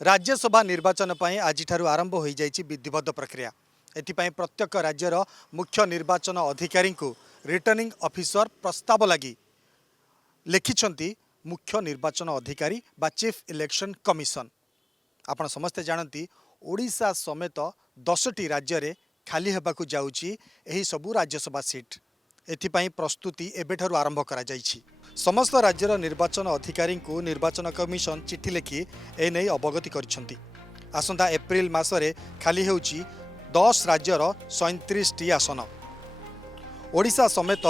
राज्यसभा निर्वाचन पर आज आरंभ हो जाइए विधिवत प्रक्रिया। एथिपाई प्रत्येक राज्यर मुख्य निर्वाचन अधिकारी को रिटर्निंग ऑफिसर प्रस्ताव लगी लिखिछंती मुख्य निर्वाचन अधिकारी बा चीफ इलेक्शन कमिशन। आपण समस्ते जानती ओडिशा समेत 10टी राज्य रे खाली हेबाकू जाउची एही सबु राज्यसभा सीट। एथिपाई प्रस्तुति एबेठारु आरंभ करा जाइछि। समस्त राज्यर निर्वाचन अधिकारी को निर्वाचन कमिशन चिठी लिखि एने अवगति करिसंती। आसंता एप्रिल मासरे खाली हेउची 10 राज्यर 37टी आसन। ओडिशा समेत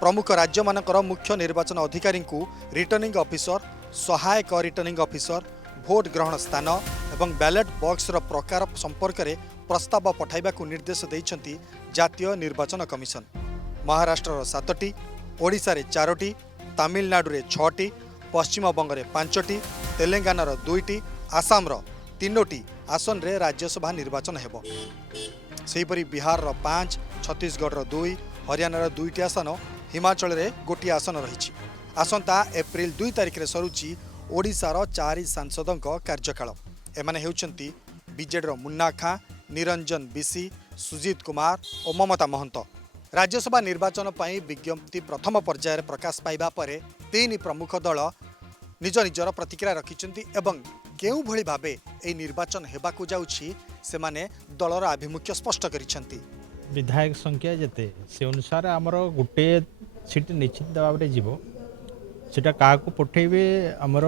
प्रमुख राज्य मानकर मुख्य निर्वाचन अधिकारी को रिटर्निंग ऑफिसर, सहायक रिटर्निंग ऑफिसर, भोट ग्रहण स्थान एवं बैलेट बॉक्स प्रकार संपर्क में प्रस्ताव पठाइबा को निर्देश देइछंती जातीय निर्वाचन कमिशन। महाराष्ट्र 7टी, ओडिशा रे 4टी, तमिलनाडु रे 6टी, पश्चिम बंग रे 5टी, तेलंगाना 2टी, आसाम 3टी आसन रे राज्यसभा निर्वाचन हेबो। सेहीपरि बिहार 5, छत्तीसगढ़ 2, हरियाणा 2टी आसन, हिमाचल रे 1टी आसन रही। आसंता एप्रिल 2 तारिख रे सरुची ओडिशार 4 सांसदों कार्यकाल। एमाने हेउचंती बीजेडी मुन्ना खां, निरंजन बिसी, सुजीत कुमार और ममता महंत। राज्यसभा निर्वाचन पर विज्ञप्ति प्रथम पर्यायर प्रकाश पाइबा परे 3 प्रमुख दल निज निजर प्रतिक्रिया रखिछंती एवं केउ भली भाबे ए निर्वाचन हेबाकू जाउछि सेमाने दलर आभिमुख्य स्पष्ट करिछंती। विधायक संख्या जेते से अनुसार आमर गोटे सीट निश्चित भाव में जीव सेटा काहाकू पठेबे आमर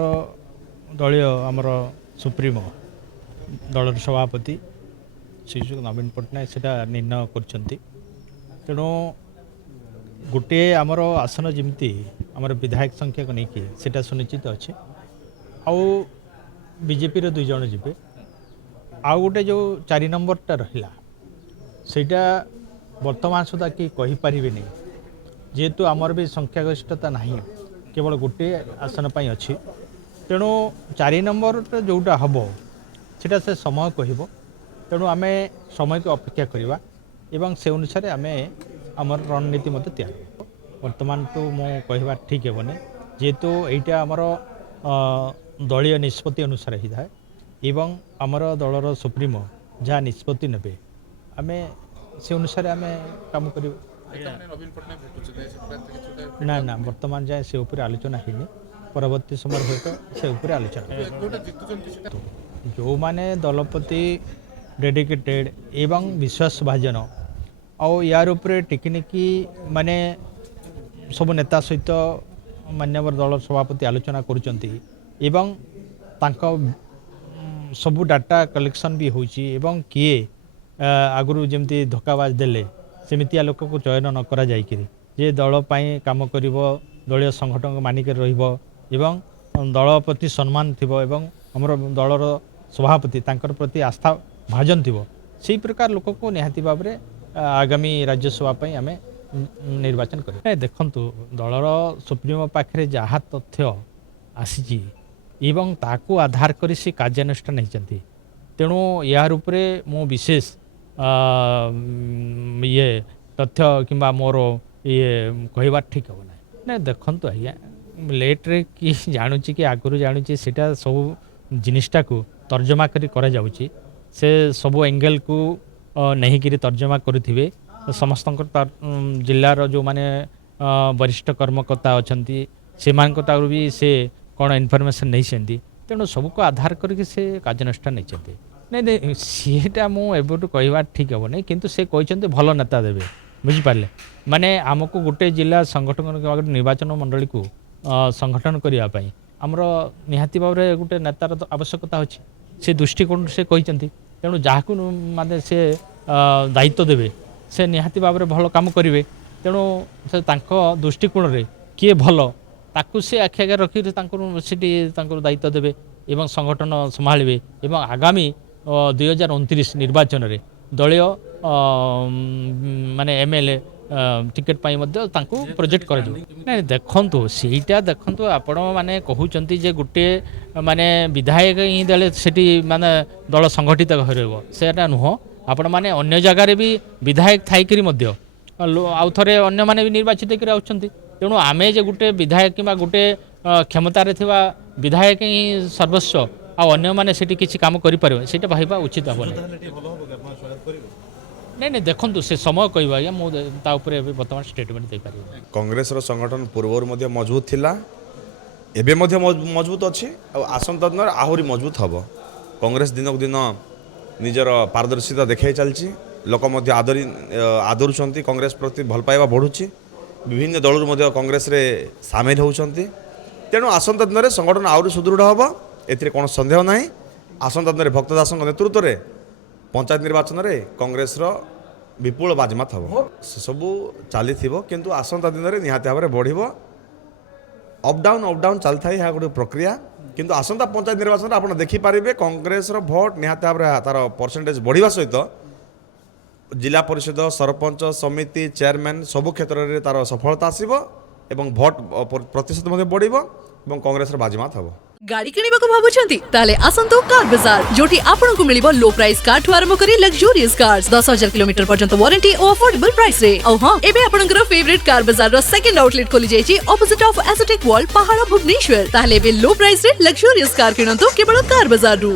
दलीय आमर सुप्रीमो दलर सभापति श्री नवीन पट्टनायक सेटा निर्णय करछंती। तेणु गोटे आमर आसन जमती आमर विधायक संख्या को लेकिन सेटा सुनिश्चित अच्छे। आउ बीजेपी 2 जन जीवे। आउ गोटे जो 4 नंबरटा रहा सेटा वर्तमान सुधा कि कहीपर नहीं, जेहेतु आमर भी संख्यागरिष्ठता नहीं, केवल गोटे आसन पर अच्छी। तेणु 4 नंबर जोटा हम सेटा से समय कह। तेणु आम समय को अपेक्षा करवा एवं से अनुसार आम आमर रणनीति मत तैयार। वर्तमान तो मो कहवा ठीक हेबनी, जेहेतु यहीटा आमर दलीय निष्पत्ति अनुसार ही था एवं आमर दलर सुप्रीमो जहाँ निष्पत्ति ने आम से अनुसार आम काम कर। ना ना वर्तमान जाए से ऊपर आलोचना है, परवर्ती समय सहित से ऊपर आलोचना। जो माने दलपति डेडिकेटेड एवं विश्वास भाजन आउ यार उपरे टिकनिकी माने सब नेता सहित मान्यवर दल सभापति आलोचना करुचंती एवं तांको सबू डाटा कलेक्शन भी होची एवं किए आगुरु जमती धोखाबाज देले सेमितिया लोक को चयन न करा जाय कि जे दल पाई काम करिवो, दलीय संगठन मानिक रहिबो एवं दल प्रति सम्मान थिबो एवं हमर दलर सभापति तांकर प्रति आस्था भाजन थिबो, सेही प्रकार लोक को निहाती भाबरे आगामी राज्यसभा पई आमे निर्वाचन करें। देखंतु दलर सुप्रीमो पाखरे जहाँ तथ्य आसीची एवं ताकू आधार करी से कार्यानुष्ठान होती। तेणु यार उपरे मो विशेष ये तथ्य किंबा मोर ये कहवा ठीक हे ना। देखंतु आज्ञा लेट्रे कि जानूची कि आगुरी जानूची सेटा सब जिनिसटा को तर्जमा करी करा जाउची। से सब एंगल को नहीं कि तर्जमा करुथिबे समस्त जिलार जो माने वरिष्ठ कर्मकर्ता अच्छी से भी से कौन इनफर्मेशन नहीं सेंती। तेणु सबको आधार करके से कार्यानुष्ठान नहीं नहीं सीटा मुझे कहवा ठीक हे नहीं, किंतु से कहते भल नेता देवे बुझिपारे। माने आमको गोटे जिला संगठन निर्वाचन मंडली को संगठन करने आमर निहाती भाव में गोटे नेतार आवश्यकता अच्छी से दृष्टिकोण से कहते। तेणु जहाँ माने से दायित्व देवे से निहाती भाव में भल काम करेंगे। तेणु से दृष्टिकोण रे किए भल ताकू से आखि आगे रखी दायित्व देवे एवं संगठन संभाळे एवं आगामी 2029 निर्वाचन रे दलीय माने एमएलए टिकेट पाई मध्य तांको प्रोजेक्ट कर। नहीं देखंतु सीटा देखंतु आपण माने कहउचंती जे गुटे माने विधायक ही देले सेठी माने दल संगठित करबो सेटा नुह। आपण माने अन्य जगह रे भी विधायक थाई करी मध्य आउ थरे अन्य माने भी निर्वाचित कर आउचंती। तेणु आमे जे गुटे विधायक किंबा गुटे क्षमतार थिबा विधायक ही सर्वस्व अन्य सेठी किसी काम करें से भाई उचित हे नहीं देखो से समय कह आज्ञा मुझे बर्तमान स्टेटमेंट दे पार कांग्रेस संगठन पूर्वर मजबूत थिला एबे मजबूत अच्छी आसंता दिन आहरी मजबूत हम कांग्रेस दिनक दिन निजर पारदर्शिता देखा चलती लोक आदरुंट कांग्रेस प्रति भल पाइबा बढ़ुची विभिन्न दलर कांग्रेस रे सामिल होती तेणु आसंता दिन में संगठन आहरी सुदृढ़ हम ए कौन सन्देह ना आसंता दिन भक्त दास नेतृत्व में पंचायत निर्वाचन में कांग्रेस विपुल बाजमात हम से सबू चली किंतु आसंता दिन में निहाती भाव में बढ़ अप डाउन चलता है गोटे प्रक्रिया किंतु आसंता पंचायत निर्वाचन में आप देखिपारे कांग्रेस भोट निहाती भाव में तार परसेंटेज बढ़िया सहित जिला परिषद सरपंच समिति चेयरमैन सबु क्षेत्र में तार सफलता आसब एवं भोट प्रतिशत बढ़ कांग्रेस बाजीमात हम गाड़ी किणिबाकू भाबुछंती ताले आसंतो कार बाजार जोटी आपनकू मिलिबो लो प्राइस कार ठु आरंभ करी लग्जरियस कार्स 10,000 किलोमीटर पर्यंत वारंटी और अफोर्डेबल प्राइस रे औ हां एबे आपनकर फेवरेट कार बाजार रो सेकंड आउटलेट खोली जायछि ऑपोजिट ऑफ एसोटेक वॉल पहाड़ भुवनेश्वर ताले एबे लो प्राइस रे लग्जरियस कार किणंतो केवल कार बाजार रु।